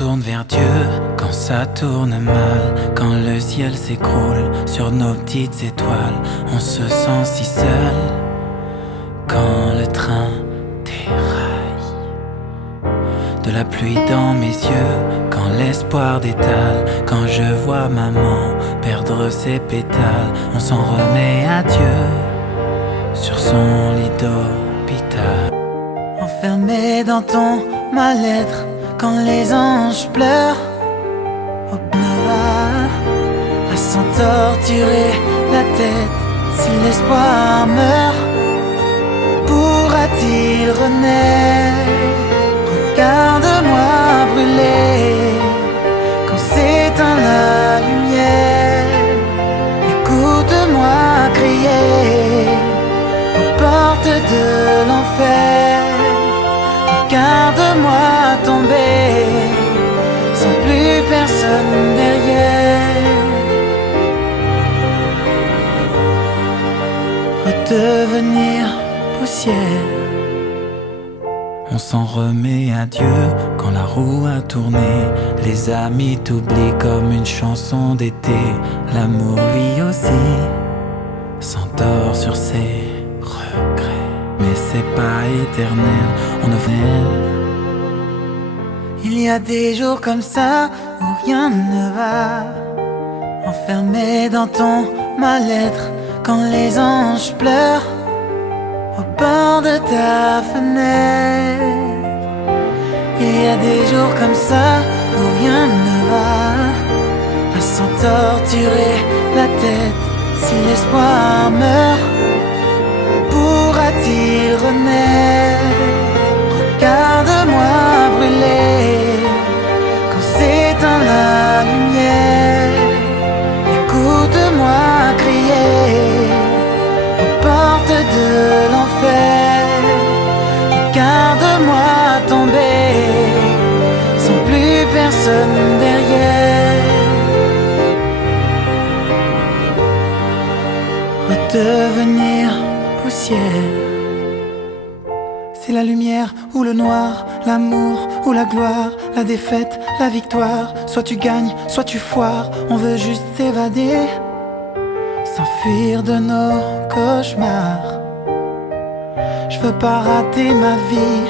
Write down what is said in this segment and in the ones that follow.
retourne vers Dieu quand ça tourne mal, quand le ciel s'écroule sur nos petites étoiles. On se sent si seul quand le train déraille. De la pluie dans mes yeux, quand l'espoir détale, quand je vois maman perdre ses pétales. On s'en remet à Dieu sur son lit d'hôpital. Enfermé dans ton mal-être, quand les anges pleurent au pneumat, à s'en torturer la tête. Si l'espoir meurt, pourra-t-il renaître? Regarde-moi brûler quand s'éteint la lumière. Écoute-moi crier aux portes de l'enfer. Regarde-moi tomber sans plus personne derrière. Redevenir poussière. On s'en remet à Dieu quand la roue a tourné. Les amis t'oublient comme une chanson d'été. L'amour lui aussi s'endort sur ses regrets. Mais c'est pas éternel, on ne veut. Il y a des jours comme ça où rien ne va. Enfermé dans ton mal-être, quand les anges pleurent au bord de ta fenêtre. Il y a des jours comme ça où rien ne va, à s'en torturer la tête. Si l'espoir meurt, pourra-t-il renaître? Regarde-moi brûler quand s'éteint la lumière. Écoute-moi crier aux portes de l'enfer. Regarde-moi tomber sans plus personne derrière. Redevenir poussière. C'est la lumière ou le noir, l'amour ou la gloire, la défaite, la victoire. Soit tu gagnes, soit tu foires. On veut juste s'évader, s'enfuir de nos cauchemars. Je veux pas rater ma vie,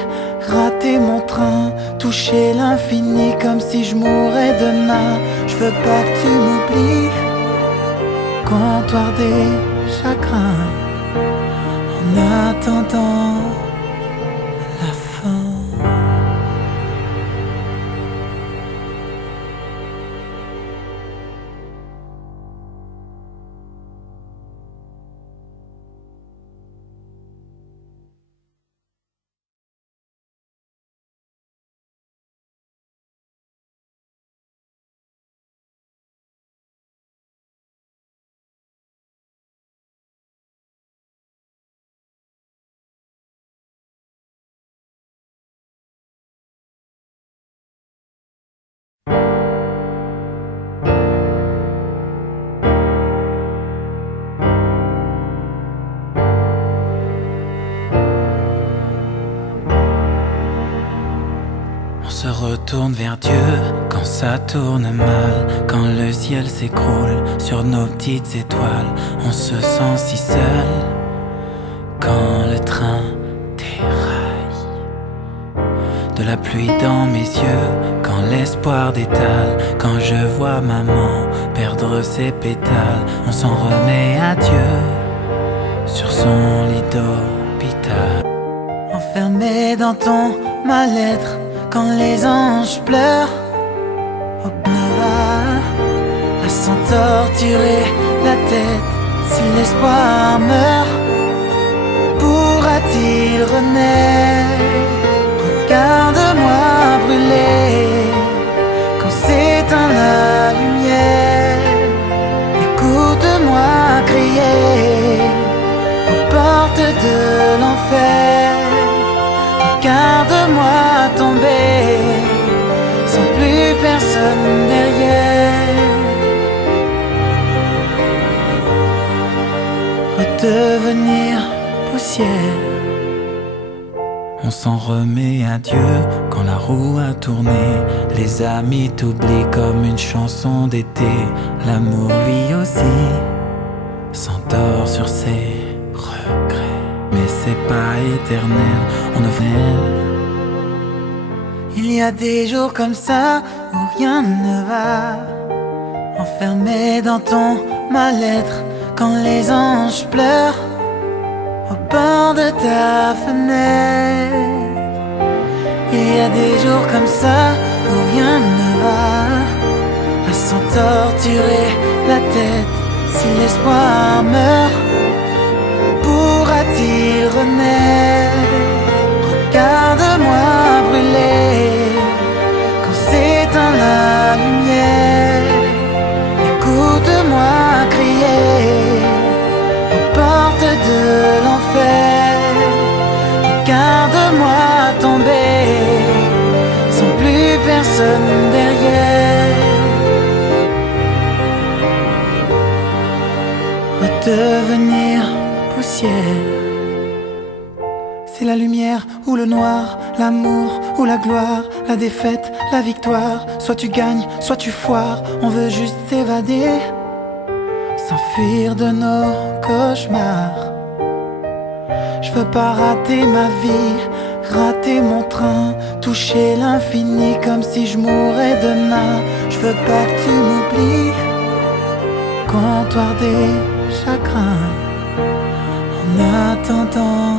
rater mon train, toucher l'infini comme si je mourais demain. Je veux pas que tu m'oublies, comptoir des chagrins, en attendant la fin. On se retourne vers Dieu quand ça tourne mal, quand le ciel s'écroule sur nos petites étoiles. On se sent si seul quand le train déraille. De la pluie dans mes yeux, quand l'espoir détale, quand je vois maman perdre ses pétales. On s'en remet à Dieu sur son lit d'hôpital. Enfermé dans ton mal-être, quand les anges pleurent au pneumat, à s'en torturer la tête. Si l'espoir meurt, pourra-t-il renaître? Regarde-moi brûler quand s'éteint la lumière. Écoute-moi crier aux portes de l'enfer. Regarde-moi tomber sans plus personne derrière. Redevenir poussière. On s'en remet à Dieu quand la roue a tourné. Les amis t'oublient comme une chanson d'été. L'amour lui aussi s'endort sur ses regrets. Mais c'est pas éternel, on ne fait. Il y a des jours comme ça où rien ne va. Enfermé dans ton mal-être, quand les anges pleurent au bord de ta fenêtre. Il y a des jours comme ça où rien ne va, à s'en torturer la tête. Si l'espoir meurt, pourra-t-il renaître? Regarde-moi brûler quand s'éteint la lumière. Écoute-moi crier aux portes de l'enfer. Regarde-moi tomber sans plus personne derrière. Redevenir poussière. C'est la lumière ou le noir, l'amour ou la gloire, la défaite, la victoire. Soit tu gagnes, soit tu foires. On veut juste s'évader, s'enfuir de nos cauchemars. Je veux pas rater ma vie, rater mon train, toucher l'infini comme si je mourais demain. Je veux pas que tu m'oublies, comptoir des chagrins. En attendant